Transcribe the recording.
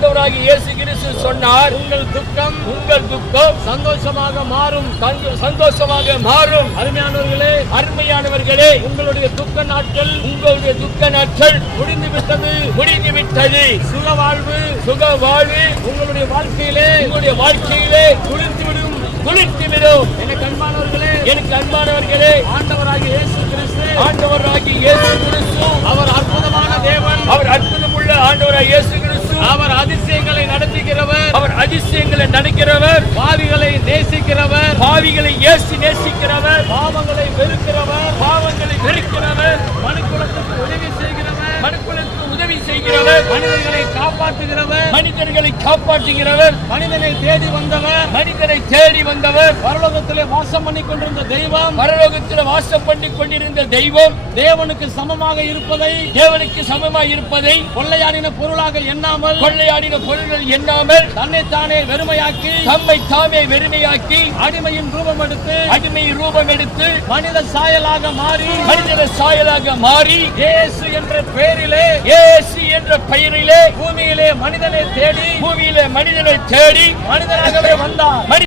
ஆண்டவராகிய இயேசு கிறிஸ்து சொன்னார், உங்கள் துக்கம் சந்தோஷமாக மாறும். அருமையானவர்களே, உங்களுடைய துக்க நாட்கள் முடிந்து விட்டது. சுக வாழ்வு உங்களுடைய வாழ்க்கையிலே குளிர்த்துவிடும். எனக்கு அன்பானவர்களே, ஆண்டவராகிய இயேசு கிறிஸ்து அவர் அற்புதமான தேவன். அவர் அற்புதமுள்ள ஆண்டவராகிய இயேசு கிறிஸ்து. அவர் அதிசயங்களை நடக்கிறவர். பாவிகளை நேசிக்கிறவர். பாவிகளை நேசிக்கிறவர். பாவங்களை வெறுக்கிறவர். மனுக்குலத்துக்கு உதவி செய்கிறவர். மனிதர்களை காப்பாற்றுகிறவர். மனிதனை தேடி வந்தவர். பரலோகத்திலே வாசம் பண்ணி கொண்டிருந்த தெய்வம் தேவனுக்கு சமமாக இருப்பதை கொள்ளையாடின பொருள்கள் எண்ணாமல் தன்னைத்தானே வெறுமையாக்கி அடிமையின் ரூபம் எடுத்து மனித சாயலாக மாறி இயேசு என்ற பெயரிலே பூமியிலே மனிதனை தேடி மனிதனாகவே வந்தார்.